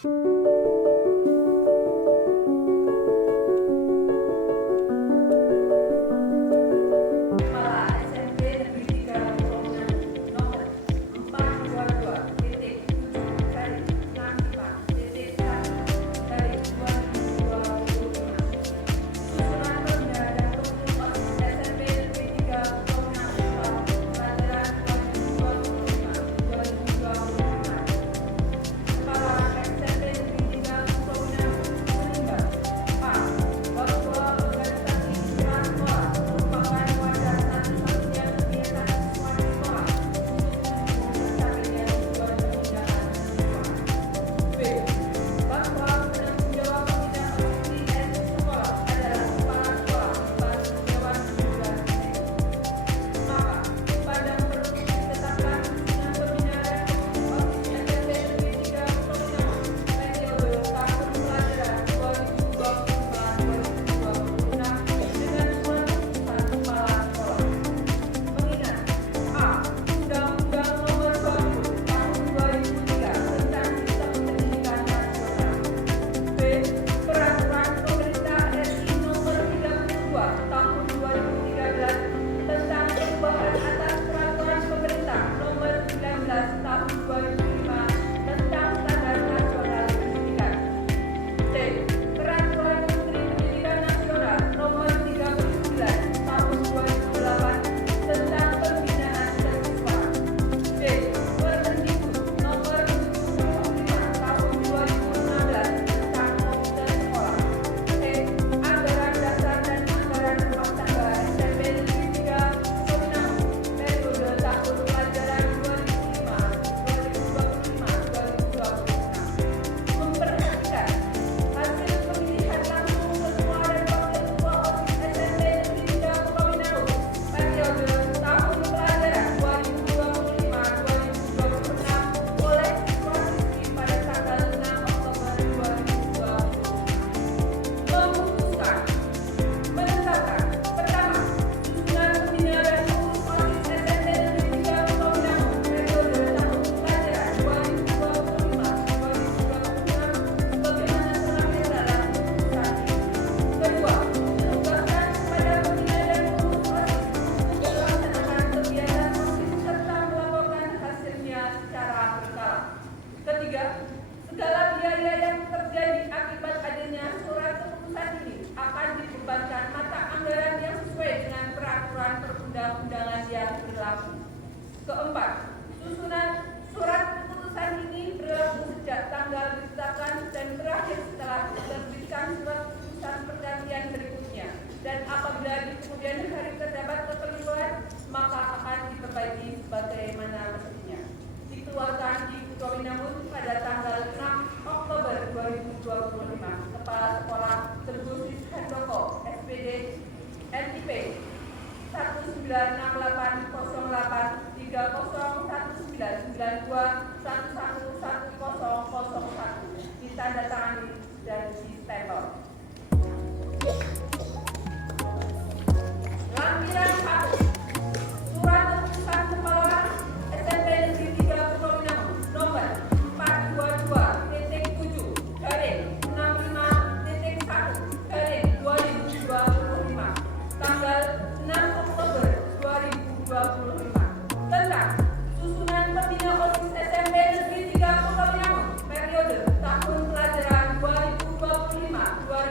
Kepala SMP Negeri 3 Pekalongan nomor 422.65.1 Susunan pembinaan dan pengurus SMP Negeri 3 Pekalongan pelajaran 2025-2025. Kepala SMP Negeri 3 Pekalongan menimbang: A. Bahwa organisasi surat sekolah merupakan wadah satu-satunya kegiatan siswa di sekolah untuk mencapainya tujuan pendidikan siswa. B. Bahwa penanggung jawab pembinaan organisasi sekolah adalah kepala sekolah beserta dewan pembinaan siswa. Maka, pada perlu ditetapkan susunan pembinaan organisasi SMP Negeri 3 Pekalongan periode tahun pelajaran 2025-2026 dengan surat keputusan kepala sekolah. Mengingat: A. Undang-Undang Nomor 20 Tahun 2003 tentang Sistem Pendidikan Nasional. B. Peraturan Pemerintah RI Nomor 32 Tahun 2013 tentang perubahan atas Peraturan Pemerintah Nomor 19 Tahun 2005 tentang Standar Nasional Pendidikan. C. Peraturan Menteri Pendidikan Nasional Nomor 39 Tahun 2008 tentang pembinaan siswa. D. Permendikbud Nomor 75 Tahun 2016 tentang komputer sekolah. E. Anggaran dasar dan anggaran rumah tangga SMP Negeri 3 Pekalongan periode tahun pelajaran 2005-2026. Memperhatikan hasil pemilihan langsung ketua dan wakil ketua OSIS SMP Negeri 3 Pekalongan periode tahun pelajaran 2025-2026 oleh siswa-siswi pada tanggal 6 Oktober 2025. Memutuskan menetapkan: pertama, susunan pembinaan dan pengurus OSIS SMP Negeri 3 Pekalongan periode tahun pelajaran 2025-2026 sebagaimana terlampir dalam keputusan ini. Kedua, menugaskan kepada pembina dan pengurus OSIS untuk melaksanakan kegiatan OSIS serta melaporkan hasilnya secara berkala. Ketiga, segala biaya yang terjadi akibat adanya surat keputusan ini akan dibebankan mata anggaran yang sesuai dengan peraturan perundang-undangan yang berlaku. Keempat, susunan surat keputusan ini berlaku sejak tanggal ditetapkan dan berakhir setelah diterbitkan surat keputusan pergantian berikutnya, dan apabila di kemudian hari terdapat kekeliruan maka akan diperbaiki sebagaimana mestinya. Dikeluarkan di Pekalongan pada tanggal 6 Oktober 2025. Kepala Sekolah Tergusis Handoko SPD NIP 1992-111001 ditandatangani dan distempel. Lampiran 1. Surat keputusan Kepala SMP Negeri 3 Pekalongan nomor 422.67-65.1/2025 tanggal 6 Oktober 2025 tentang susunan pembina OSIS SMP Negeri 3 Pekalongan periode tahun pelajaran 2025-2026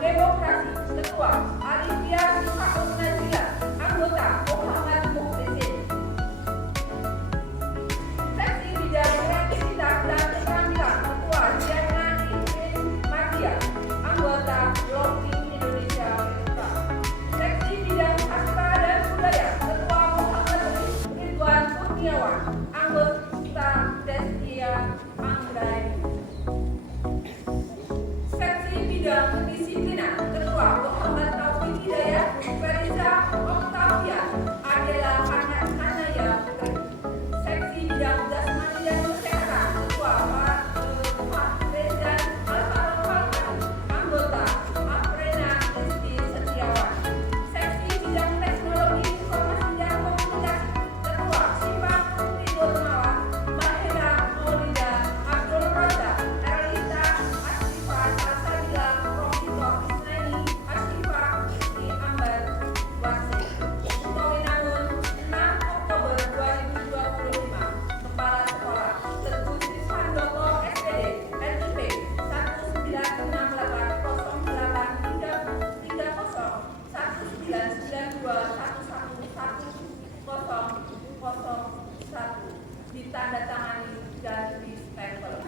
Demokrasi, Ketua Alivia Fakum Nazila, Anggota Muhammad Muhsin. Seksi Bidang Kreativitas dan Keterampilan, Ketua Diana Ingrid Madia, Anggota Blogging Indonesia Merdeka. Seksi Bidang Sastra dan Budaya, Ketua Muhammad Ridwan Kurniawan, Anggota Destia Anggraini. Seksi Bidang Kedisiplinan, Ketua Muhammad Taufik Hidayat, Feriza Octavia, Adela Hanaya Putri. Seksi Bidang Jasmani dan Kesehatan, Ketua Pak Rezan Alvaro Falcon, Anggota Aprena Rizky Setiawan. Seksi Bidang Teknologi Informasi dan Komunikasi, Ketua Syifa Putri Nurmawati, Mahera Maulida Abdul Razak, Erlita Asyifa Salsabila, Profesor Isnaini Asyifa Sri Ambar Wasi. Untuk Winangun 6 Oktober 2025. Kepala Sekolah Teguh Siswandoto SPD NIP 1998-0992-1101 ditandatangani dan distempel.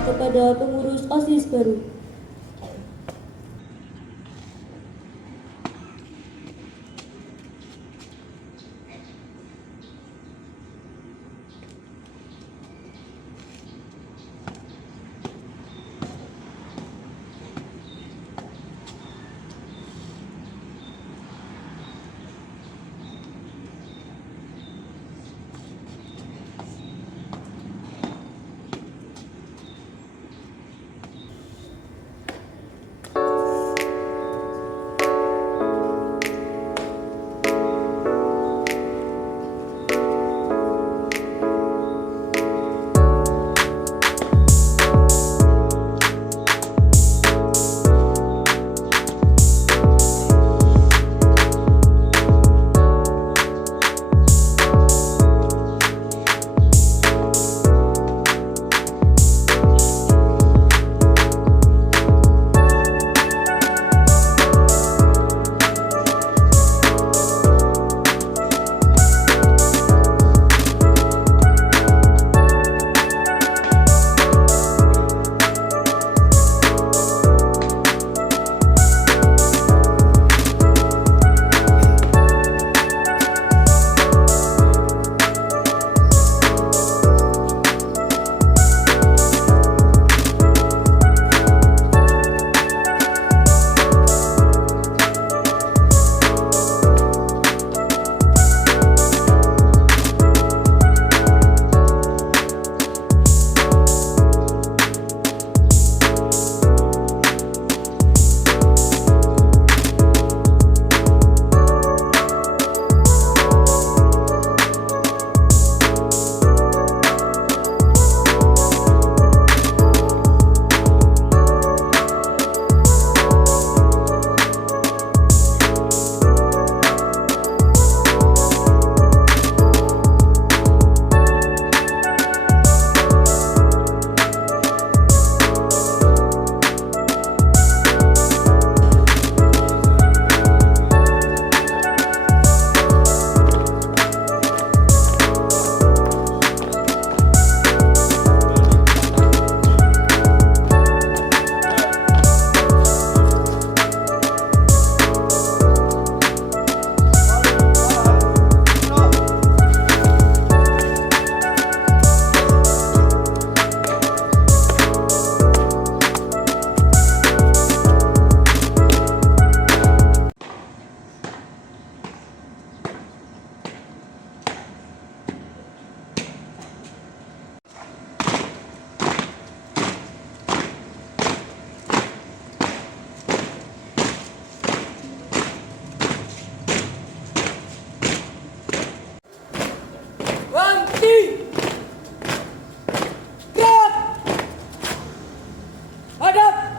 Kepada pengurus OSIS baru.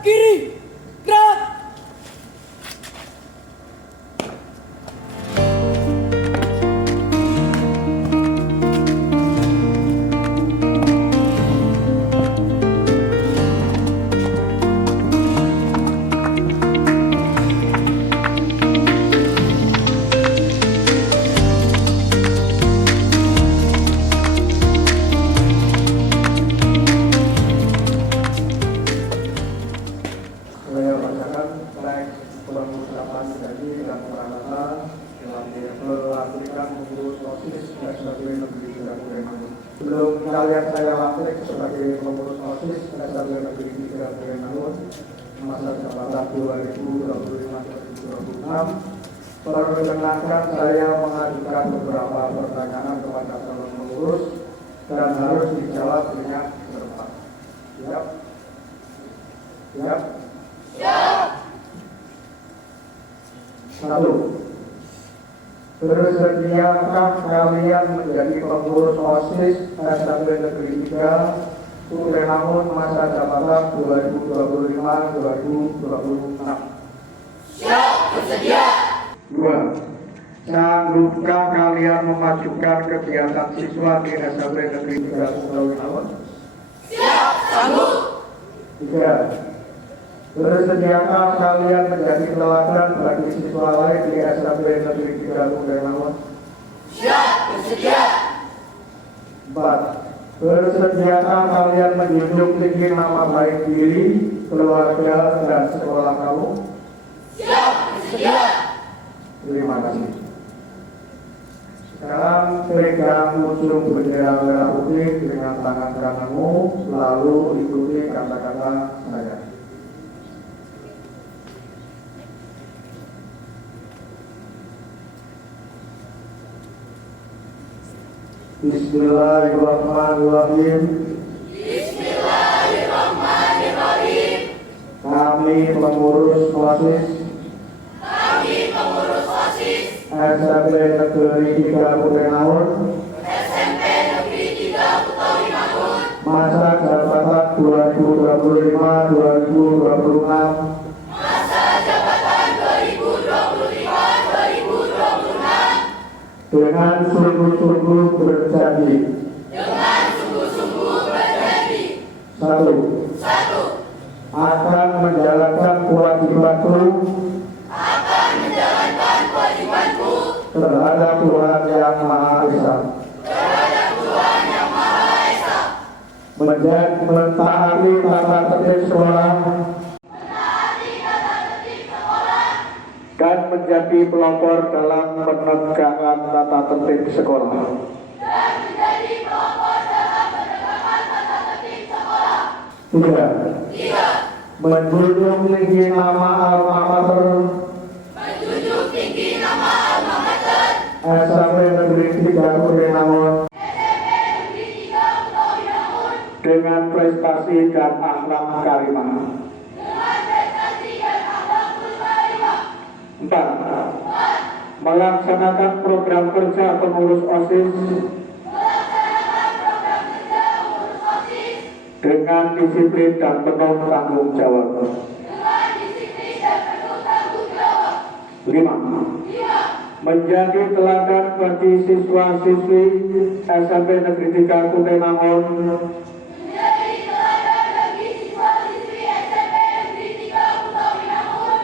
kiri, gerak. Saya bacakan teks pengucapan janji dan peralatan yang dilakukan pengurus OSIS SMB Negeri 3 Kuremangun. Sebelum kalian saya lantik sebagai pengurus OSIS SMB Negeri 3 Kuremangun masa jabatan 2025-2026, perkenankan saya mengajukan beberapa pertanyaan kepada calon pengurus dan harus dijawab dengan cepat. Siap? Siap? Satu, bersediakah kalian menjadi pengurus OSIS SMB Negeri 3 Kuremangun masa jabatan 2025-2026? Siap, bersedia. Dua, sanggupkah kalian memajukan kegiatan siswa di SMB Negeri 3 Kuremangun? Siap, sanggup. Tiga, bersediakah kalian menjadi teladan bagi siswa lain di SMB Negeri 3 Kuremangun? Siap, bersedia. 4. Bersediakah kalian menjunjung tinggi nama baik diri, keluarga, dan sekolah kamu? Siap, bersedia. Terima kasih. Sekarang pegang ujung bendera merah putih dengan tangan kananmu, lalu ikuti kata-kata saya. Bismillahirrahmanirrahim. Bismillahirrahmanirrahim. Kami pengurus OSIS SMB Negeri 3 Kuremangun SMP Negeri 3 Kuremangun masa jabatan 2025-2026 masa jabatan 2025-2026 dengan sungguh-sungguh berjanji. dengan sungguh-sungguh berjanji. Satu, akan menjalankan kewajibanku Akan menjalankan kewajibanku terhadap Tuhan Yang Maha Esa, terhadap Tuhan Yang Maha Esa, mentaati tata tertib sekolah dan menjadi pelopor dalam penegakan tata tertib sekolah. dan menjadi pelopor dalam penegakan tata tertib sekolah. Tiga, 3. menjunjung tinggi nama alma mater Menjunjung tinggi nama alma mater SMB Negeri 3 Kuremangun Negeri 3 Kuremangun dengan prestasi dan akhlak karimah. dengan prestasi dan akhlakul karimah. 4. Melaksanakan program kerja pengurus OSIS Melaksanakan program kerja pengurus OSIS dengan disiplin dan penuh tanggung jawab. dengan disiplin dan penuh tanggung jawab. 5. 5. Menjadi teladan bagi siswa-siswi SMP Negeri 3 Kuremangun Menjadi teladan bagi siswa-siswi SMP Negeri 3 Kuremangun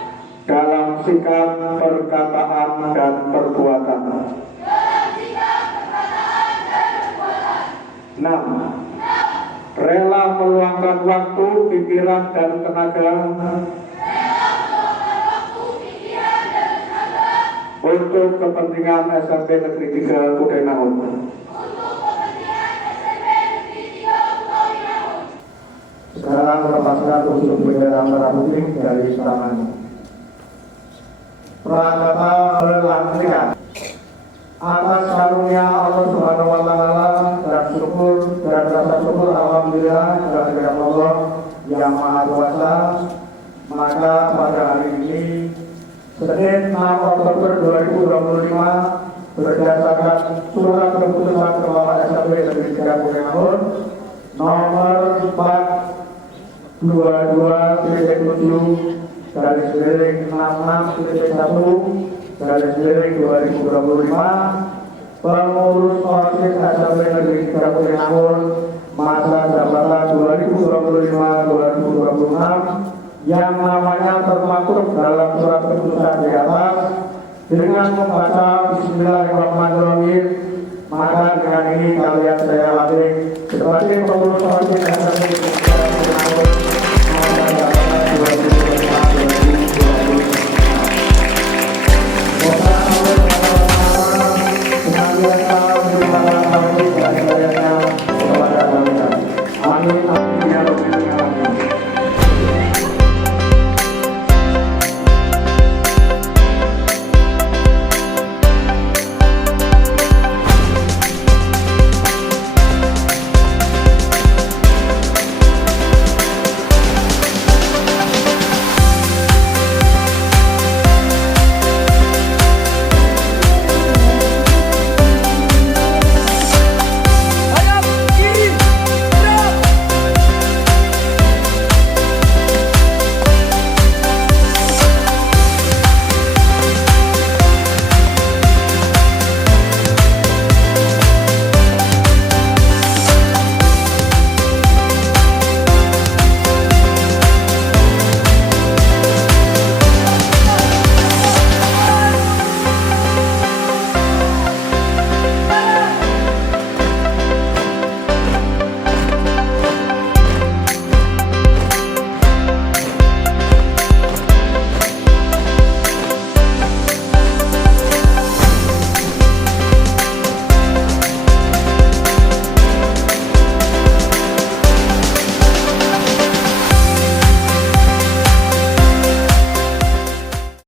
dalam sikap, perkataan, dan perbuatan. dalam sikap, perkataan, dan perbuatan. 6. Rela meluangkan waktu, pikiran, dan tenaga Rela meluangkan waktu, pikiran, dan tenaga untuk kepentingan SMP Negeri 3 Kuremangun. untuk kepentingan SMP Negeri 3 Kuremangun. Sekarang lepaskan ujung bendera merah putih dari tanganmu. Prakata pelantikan. Atas karunia Allah Subhanahu wa Ta'ala dan syukur dan rasa syukur alhamdulillah kepada Allah Yang Maha Kuasa, maka pada hari ini Senin 6 Oktober 2025 berdasarkan surat keputusan Kepala SMP Negeri 3 Kuremangun nomor 4 22/66/1/2025 pengurus OSIS SMP Negeri 3 Kuningan masa jabatan 2025-2026 yang namanya termaktub dalam surat keputusan di atas dengan membaca Bismillahirrahmanirrahim, maka dengan ini kalian saya latih sebagai pengurus OSIS SMP Negeri 3 Kuningan